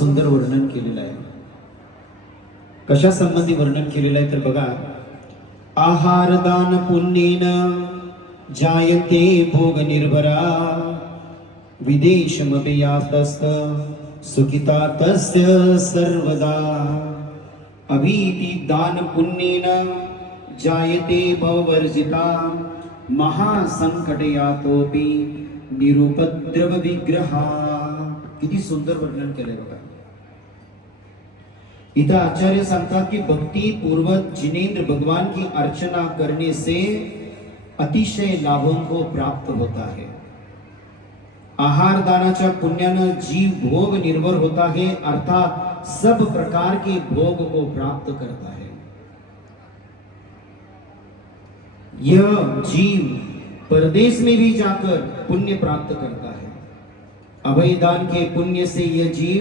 सुंदर वर्णन केलेलं आहे. कशा संबंधी वर्णन केलेलं आहे तर बघा, आहार दान पुण्येन जायते भोग निर्भरा विदेशमपयातस्त सुखिता तस्य सर्वदा. अभीति दान पुण्येन जायते भववर्जिता महासंकटयातोपि निरुपद्रव विग्रहा. किती सुंदर वर्णन केलंय बघा. इधर आचार्य सांगतात की भक्ति पूर्वक जिनेंद्र भगवान की अर्चना करने से अतिशय लाभों को प्राप्त होता है. आहार दानाच्या पुण्यानं जीव भोग निर्भर होता है, अर्थात सब प्रकार के भोग को प्राप्त करता है. यह जीव परदेश में भी जाकर पुण्य प्राप्त करता है. अभयदान के पुण्य से यह जीव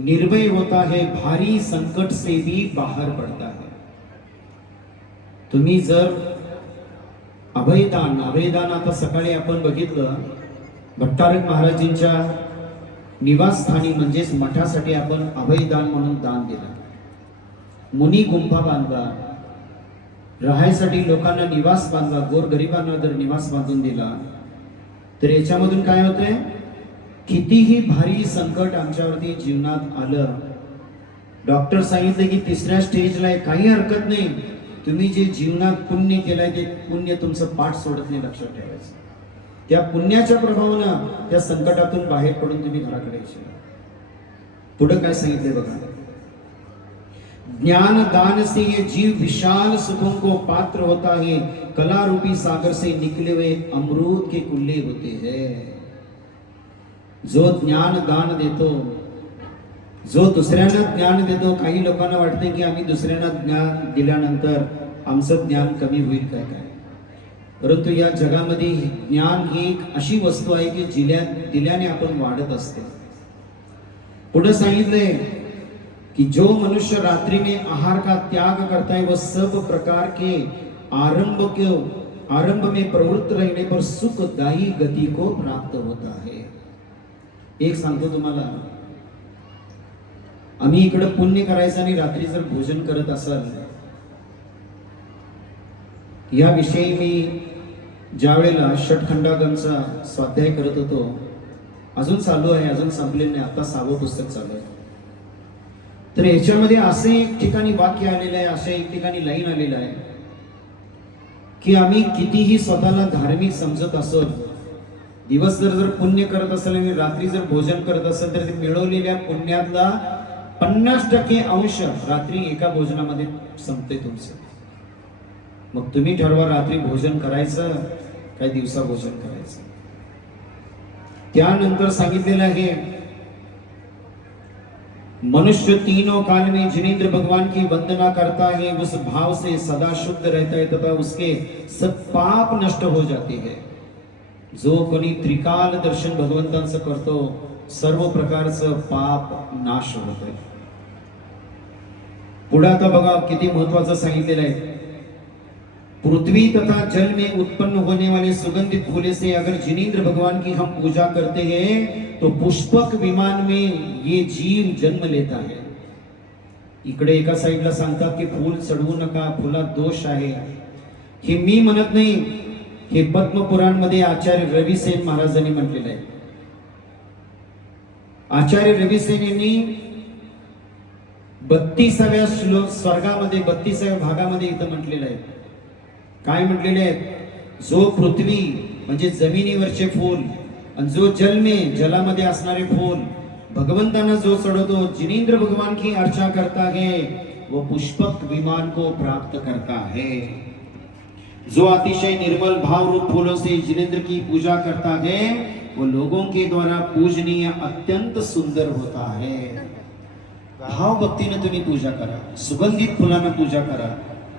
निर्भय होता है, भारी संकट से भी बाहर पड़ता है. तुम्ही जर अभयदान आता सकाळी आपण बघितलं, भट्टारक महाराजांच्या निवासस्थानी म्हणजेच मठासाठी आपण अभयदान म्हणून दान दिलं. मुनी गुंफा बांधला, राहायसाठी लोकांना निवास बांधला, गोरगरिबांना जर निवास बांधून दिला तर याच्यामधून काय होतंय, कितीही भारी संकट आमच्यावरती जीवनात आलं, डॉक्टर सांगितले की तिसऱ्या स्टेजला आहे, काही हरकत नाही, तुम्ही जे जीवनात पुण्य केलंय ते पुण्य तुमचं पाठ सोडत नाही, लक्षात ठेवायचं. त्या पुण्याच्या प्रभावानं त्या संकटातून बाहेर पडून तुम्ही घराकडे यायचे. पुढे काय सांगितले बघा, ज्ञान दान से ये जीव विशाल सुखों को पात्र होता है, कला रूपी सागर से निकले हुए अमरूद के कुल्ले होते हैं. जो ज्ञान दान देतो, जो दुसऱ्यांना ज्ञान देतो, काही लोकांना वाटते की आम्ही दुसऱ्यांना ज्ञान दिल्यानंतर आमचं ज्ञान कमी होईल काय, परंतु या जगामध्ये ज्ञान ही एक अशी वस्तू आहे की दिल्याने आपण वाढत असते. पुढे सांगितले कि जो मनुष्य रात्रि में आहार का त्याग करता है वह सब प्रकार के आरंभ में प्रवृत्त रहने पर सुखदायी गति को प्राप्त होता है. एक सांगतो तुम्हाला, आम्ही इकडे पुण्य करायचं आणि रात्री जर भोजन करत असाल, या विषयी मी ज्या वेळेला षटखंडागमचा स्वाध्याय करत होतो, अजून चालू आहे, अजून संपलेलं नाही, आता 6वं पुस्तक चालू आहे. तर याच्यामध्ये असे एक ठिकाणी वाक्य आलेलं आहे, अशा एक ठिकाणी लाईन आलेलं आहे की आम्ही कितीही स्वतःला धार्मिक समजत असो, दिवस जर पुण्य करत असेल आणि रात्री जर भोजन करत असेल तर ते मिळवलेल्या पुण्यातला 50% अंश रात्री एका भोजनामध्ये संपते तुमचं. मग तुम्ही ठरवा रात्री भोजन करायचं काय दिवसा भोजन करायचं. त्यानंतर सांगितलेलं आहे, मनुष्य तीनों काल में जिनेंद्र भगवान की वंदना करता है, उस भाव से सदा शुद्ध रहता है तथा उसके सब पाप नष्ट हो जाते हैं. जो कोणी त्रिकाल दर्शन भगवंतांचं करतो, सर्व प्रकारचं पाप नाश होतंय. पुढे आता बघा किती महत्वाचं सांगितलेलं आहे, पृथ्वी तथा जल में उत्पन्न होने वाले सुगंधित फूले से अगर जिनेंद्र भगवान की हम पूजा करते हैं तो पुष्पक विमान में ये जीव जन्म लेता है. इकडे एका साइडला सांगतात की फूल चढवू नका, फुलात दोष आहे. हे मी म्हणत नाही, हे पद्मपुराण मध्ये आचार्य रविसेन महाराजांनी म्हटलेलं आहे. आचार्य रविसेन यांनी 32व्या स्वर्गामध्ये 32व्या भागामध्ये इथं म्हटलेलं आहे. काय म्हटलेले आहे, जो पृथ्वी म्हणजे जमिनीवरचे फूल आणि जो जल में जलामध्ये असणारे फूल भगवंतांना जो चढवतो, जिनेंद्र भगवान की अर्चा करता है वो पुष्पक विमान को प्राप्त करता है. जो अतिशय निर्मल भाव रूप फूलों से जिनेंद्र की पूजा करता है वो लोगों के द्वारा पूजनीय अत्यंत सुंदर होता है. भाव भक्तीने तुम्ही पूजा करा, सुगंधित फुलांना पूजा करा,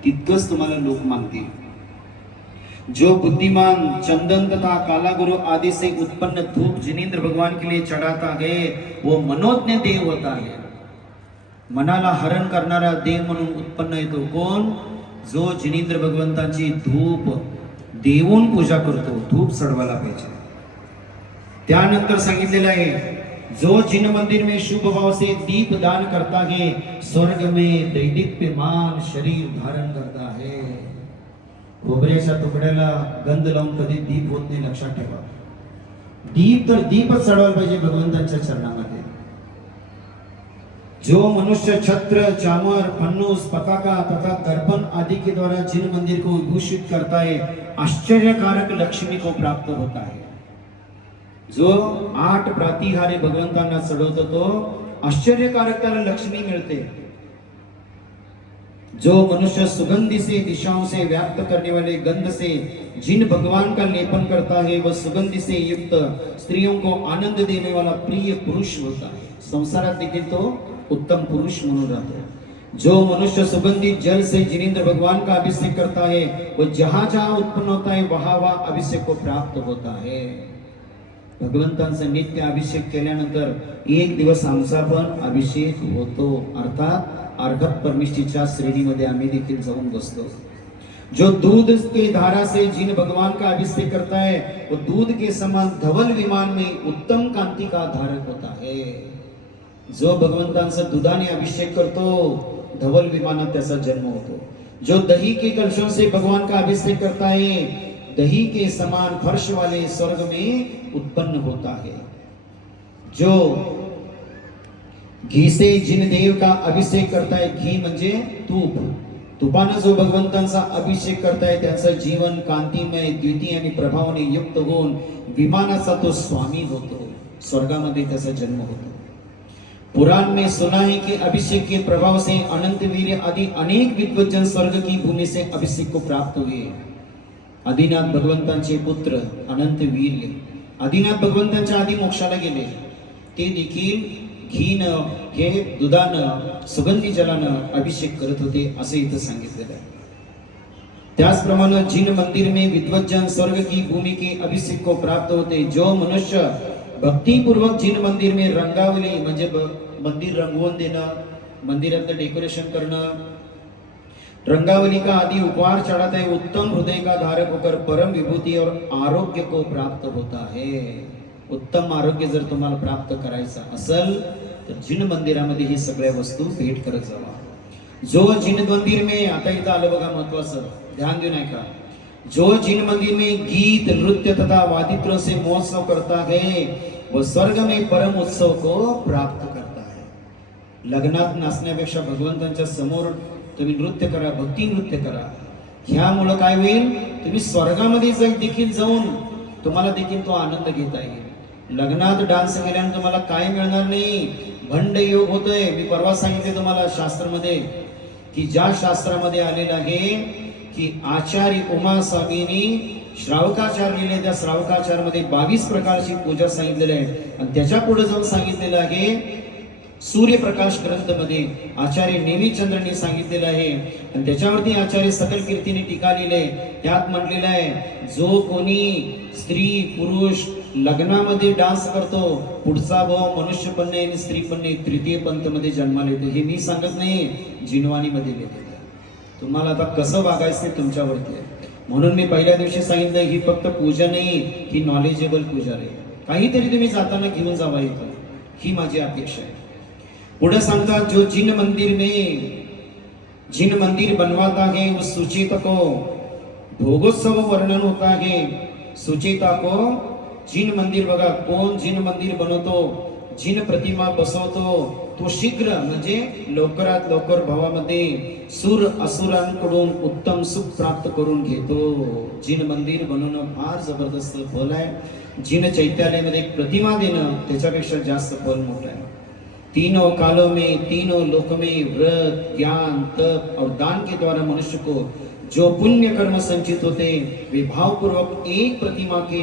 तितकंच तुम्हाला लोक मानतील. जो बुद्धिमान चंदन तथा काला गुरु आदि से उत्पन्न धूप जिनेंद्र भगवान के लिए चढ़ाता है वो मनोज्ञ देव होता है. मनाला हरण करणारा देव म्हणून उत्पन्न येतो कोण, जो जिनेंद्र भगवंताची धूप देवून पूजा करतो, धूप चढवायला पाहिजे. त्यानंतर सांगितलेलं आहे जो जिन मंदिर में शुभ भाव से दीप दान करता है स्वर्ग में दैदीप्यमान शरीर धारण करता है. खोबऱ्याच्या तुकड्याला गंध लावून कधी दीप होत नाही, लक्षात ठेवा. दीप तर दीपच चढवायला पाहिजे भगवंतांच्या चरणामध्ये. जो मनुष्य छत्र, चामर, फन्नूस, पताका तथा दर्पण आदि के द्वारा जिन मंदिर को विभूषित करता है आश्चर्यकारक लक्ष्मी को प्राप्त होता है. जो 8 प्रातिहारे भगवंतांना चढवतो तो आश्चर्यकारक त्याला लक्ष्मी मिळते. जो मनुष्य सुगंधि से दिशाओं से व्याप्त करने वाले गंध से जिन भगवान का लेपन करता है वह सुगंधि से युक्त स्त्रियों को आनंद देने वाला प्रिय पुरुष होता है. संसारात देखील तो उत्तम पुरुष म्हणून राहतो. जो मनुष्य सुगंधित जल से जिनेंद्र भगवान का अभिषेक करता है वह जहां जहां उत्पन्न होता है वहां वहां अभिषेक को प्राप्त होता है. भगवंतांचा नित्य अभिषेक केल्यानंतर एक दिवस आमचा पण अभिषेक होतो. अर्थात अर्घत परमिष्ठीच्या श्रेणीमध्ये आम्ही देखील जाऊन बसतो. जो दूध के धारा से जिन भगवान का अभिषेक करता है वो दूध के समान धवल विमान में उत्तम कांति का धारक होता है. जो भगवंतांचा दुधाने अभिषेक करतो धवल विमानात त्याचा जन्म होतो. जो दही के कलशों से भगवान का अभिषेक करता है दही के समान फर्श वाले स्वर्ग में उत्पन्न होता है. जो घी से जिन देव का अभिषेक करता है, घी म्हणजे तूप, तुपानं जो भगवंतांचा अभिषेक करताय त्याचं जीवन कांतिमय द्वितीय आणि प्रभावाने युक्त होऊन विमानाचा तो स्वामी होतो. स्वर्गामध्ये त्याचा जन्म होतो. पुराण में सुना है कि अभिषेक के प्रभाव से अनंत वीर आदि अनेक विद्वज्जन स्वर्ग की भूमि से अभिषेक को प्राप्त हुए. आदिनाथ भगवंतांचे पुत्र अनंत वीर आदिनाथ भगवंतांच्या आधी मोक्षाला गेले. ते देखील घीनं हे दुधानं सुगंधी जलानं अभिषेक करत होते असे इथं सांगितलेलं आहे. त्याचप्रमाणे जिन मंदिर में विद्वज्जन स्वर्ग की भूमि के अभिषेक को प्राप्त होते. जो मनुष्य भक्ति पूर्वक जिन मंदिर में रंगावली म्हणजे मंदिर रंगवून देणं, मंदिरातलं डेकोरेशन करणं, रंगावली का आदि उपहार चढ़ाता है उत्तम हृदय का धारक होकर परम विभूति और आरोग्य को प्राप्त होता है. उत्तम आरोग्य जर तुम्हाला प्राप्त करायचं असेल तर जिन मंदिरामध्ये ही सगळ्या वस्तू भेट करत जावा. जो जिन मंदिर में, आता इथं आलं बघा महत्वाचं, ध्यान देऊ नका. जो जिन मंदिर में गीत नृत्य तथा वादित्रों से महोत्सव करता है वह स्वर्ग में परम उत्सव को प्राप्त करता है. लग्नात नाचण्यापेक्षा भगवंतांच्या समोर तुम्ही नृत्य करा, भक्ती नृत्य करा. ह्यामुळं काय होईल, तुम्ही स्वर्गामध्ये देखील जाऊन तुम्हाला देखील तो आनंद घेता येईल. लग्नात डान्स केल्याने तुम्हाला काय मिळणार नाही, भंड योग होतोय. मी परवा सांगितले तुम्हाला शास्त्रामध्ये की ज्या शास्त्रामध्ये आलेलं आहे की आचार्य उमा स्वामींनी श्रावकाचार लिहिले, त्या श्रावकाचारमध्ये 22 प्रकारची पूजा सांगितलेली आहे. आणि त्याच्या पुढे जाऊन सांगितलेलं आहे सूर्यप्रकाश ग्रंथ मध्ये आचार्य नेमिचंद्रांनी सांगितलेलं आहे. आणि त्याच्यावरती आचार्य सकल कीर्तीने टीका लिहिले. त्यात म्हटलेलं आहे जो कोणी स्त्री पुरुष लग्नामध्ये डान्स करतो पुढचा भाव मनुष्य पण नाही आणि स्त्री पण नाही, तृतीय पंथ मध्ये जन्माला येतो. हे मी सांगत नाही, जिनवाणी मध्ये लिहिलेलं आहे. तुम्हाला आता कसं वागायचं ते तुमच्यावरती आहे. म्हणून मी पहिल्या दिवशी सांगितलं ही फक्त पूजा नाही, ही नॉलेजेबल पूजा आहे. काहीतरी तुम्ही जाताना घेऊन जावा इथं, ही माझी अपेक्षा आहे. पुढे सांगतात जो जिन मंदिर बनवाता है उस सुचेता को भोगोत्सव वर्णन होता है. सुचेता को जिन मंदिर, बघा कोण जिन मंदिर बनवतो, जिन प्रतिमा बसवतो तो शीघ्र म्हणजे लवकरात लवकर भावामध्ये सुर असुरांकडून उत्तम सुख प्राप्त करून घेतो. जिन मंदिर बनवणं फार जबरदस्त फल आहे. जिन चैत्यालयामध्ये एक प्रतिमा देणं त्याच्यापेक्षा जास्त फल मोठं आहे. तीनों कालों में तीनों लोक में व्रत ज्ञान तप और दान के द्वारा मनुष्य को जो पुण्य कर्म संचित होते वे भावपूर्वक एक प्रतिमा के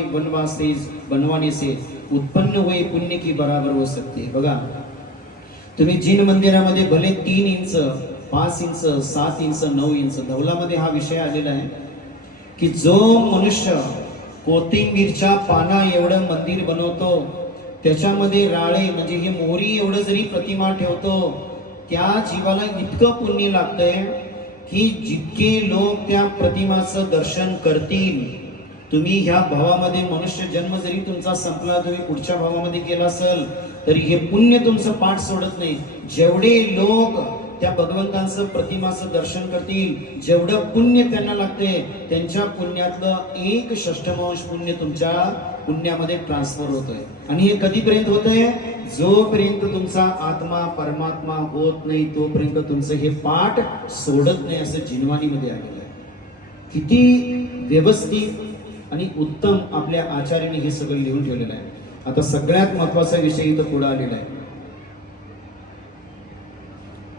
बनवाने से उत्पन्न हुए पुण्य की बराबर हो सकते. बघा तुम्ही जिन मंदिरामध्ये भले 3 इंच 5 इंच 7 इंच 9 इंच, धवलामध्ये हा विषय आलेला आहे की जो मनुष्य कोथिंबीरच्या पाना एवढं मंदिर बनवतो त्याच्यामध्ये राळे म्हणजे हे मोहरी एवढं जरी प्रतिमा ठेवतो त्या जीवाला इतकं पुण्य लागतंय की जितके लोक त्या प्रतिमाचं दर्शन करतील तुम्ही ह्या भावामध्ये मनुष्य जन्म जरी तुमचा संपला, तुम्ही पुढच्या भावामध्ये गेला असेल तरी हे पुण्य तुमचं पाठ सोडत नाही. जेवढे लोक त्या भगवंतांचं प्रतिमाचं दर्शन करतील, जेवढं पुण्य त्यांना लागते, त्यांच्या पुण्यातलं 1/6 पुण्य तुमच्या पुण्यामध्ये ट्रान्सफर होतोय. आणि हे कधीपर्यंत होतंय? जोपर्यंत तुमचा आत्मा परमात्मा होत नाही तोपर्यंत तुमचं हे पाठ सोडत नाही, असं जिनवानीमध्ये आलेलं आहे. किती व्यवस्थित आणि उत्तम आपल्या आचार्याने हे सगळं लिहून ठेवलेलं आहे. आता सगळ्यात महत्वाचा विषय इथं पुढे आलेला आहे.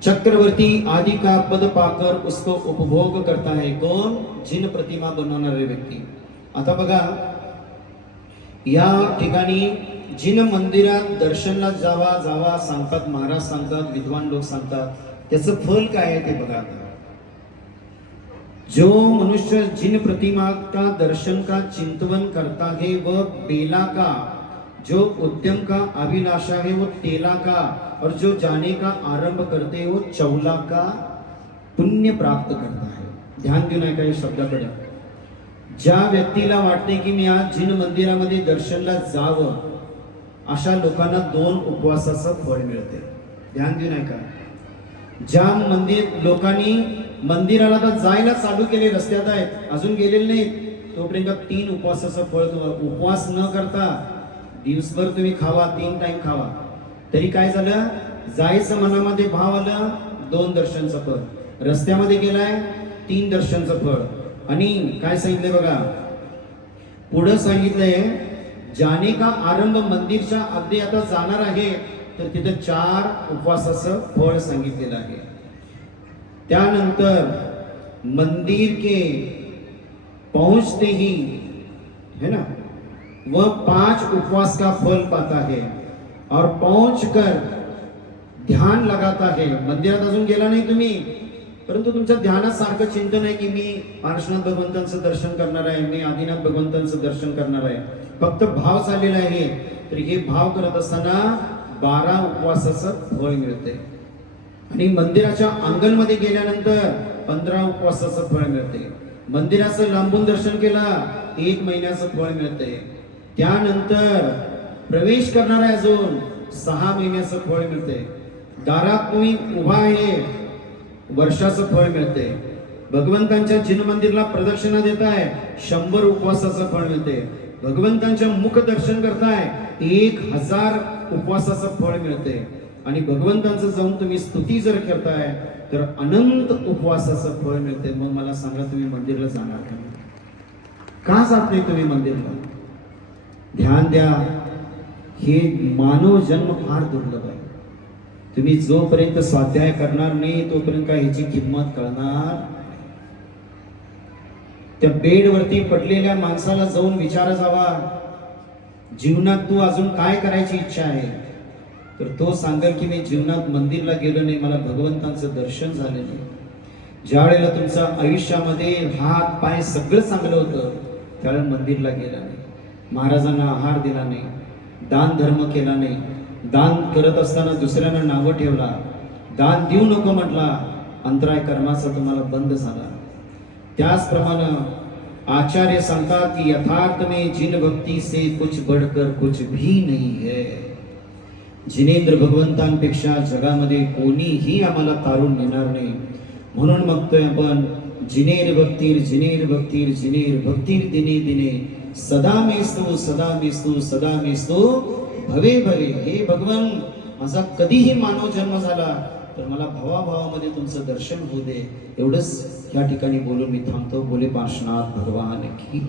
चक्रवर्ती आदि का पद पाकर उसको उपभोग करता है कौन? जिन प्रतिमा बनवणारे व्यक्ती. आता बघा, या ठिकाणी जिन मंदिरात दर्शनला जावा जावा सांगतात, महाराज सांगतात, विद्वान लोक सांगतात. त्याचं फल काय आहे ते बघा. जो मनुष्य जिन प्रतिमा का दर्शन का चिंतन करता है वह बेला का, जो उद्यम का अभिलाषा है वो तेला का, और जो जाने का आरंभ करते वो चौला का पुण्य प्राप्त करता है. ध्यान देऊन ऐका या शब्दाकडे. ज्या व्यक्तीला वाटते की मी आज जिन मंदिरामध्ये दर्शनला जावं, अशा लोकांना 2 उपवासाचं फळ मिळते. ध्यान देऊन ऐका. ज्या लोकांनी मंदिराला तर जायला चालू केले, रस्त्यात आहेत, अजून गेलेले नाहीत, तोपर्यंत 3 उपवासाचं फळ. उपवास न करता दिवसभर तुम्ही खावा, 3 टाइम खावा, तरी काय झालं? जायचं मनामध्ये भाव आलं, 2 दर्शनचं फळ. रस्त्यामध्ये गेलाय, 3 दर्शनचं फळ. आणि काय सांगितलंय बघा, पुढे सांगितलंय जाने का आरंभ, मंदिरच्या अगदी आता जाणार आहे तर तिथे 4 उपवासाचं फळ सांगितलेलं आहे. त्यानंतर मंदिर के पहुंचते ही है ना वह 5 उपवास का फल पाता है और पहुंचकर ध्यान लगाता है. मंदिरात अजून गेला नाही तुम्ही, परंतु तुमच्या ध्यानात सारखं चिंतन आहे की मी पार्श्वनाथ भगवंतांचं दर्शन करणार आहे, मी आदिनाथ भगवंतांचं दर्शन करणार आहे, फक्त भाव चाललेला आहे. तर हे भाव करत असताना 12 उपवासाचं फळ मिळते. आणि मंदिराच्या अंगणमध्ये गेल्यानंतर 15 उपवासाचं फळ मिळते. मंदिराचं लांबून दर्शन केला 1 महिन्याचं फळ मिळते. त्यानंतर प्रवेश करणार आहे अजून 6 महिन्याचं फळ मिळते. दारात तुम्ही उभा आहे, वर्षाचं फळ मिळते. भगवंतांच्या जिन मंदिरला प्रदक्षिणा देताय, 100 उपवासाचं फळ मिळते. भगवंतांच्या मुख दर्शन करताय, 1000 उपवासाचं फळ मिळते. आणि भगवंतांचं जाऊन तुम्ही स्तुती जर करताय तर अनंत उपवासाचं फळ मिळते. मग मला सांगा, तुम्ही मंदिरला जाणार का जात नाही तुम्ही मंदिरला? ध्यान द्या, हे मानव जन्म फार दुर्लभ आहे. तुम्ही जोपर्यंत स्वाध्याय करणार नाही तोपर्यंत काय ह्याची किंमत कळणार? त्या बेडवरती पडलेल्या माणसाला जाऊन विचारा जावा, जीवनात तू अजून काय करायची इच्छा आहे? तर तो सांगेल की मी जीवनात मंदिरला गेलो नाही, मला भगवंतांचं दर्शन झालं नाही. ज्या वेळेला तुमच्या आयुष्यामध्ये हात पाय सगळं चांगलं होतं त्यावेळेला मंदिरला गेला नाही, महाराजांना आहार दिला नाही, दान धर्म केला नाही, दान करत असताना दुसऱ्यांना नावं ठेवला, दान देऊ नको म्हटला, अंतराय कर्माचा तुम्हाला बंद झाला. त्याचप्रमाणे आचार्य सांगतात की यथार्थ में जिन भक्ति से कुछ बढ़कर कुछ भी नहीं है. जिनेंद्र भगवंतांपेक्षा जगामध्ये कोणीही आम्हाला तारून नेणार नाही. म्हणून बघतोय आपण, जिनेर भक्तीर जिनेर भक्तीर जिनेर भक्तीर दिने दिने सदा मेस्तू सदा मेस्तू सदा मेस्तू भवे भवे. हे भगवान, माझा कधीही मानव जन्म झाला तर मला भावाभावामध्ये तुमचं दर्शन होऊ दे. एवढंच या ठिकाणी बोलून मी थांबतो. बोले पार्श्वनाथ भगवान की.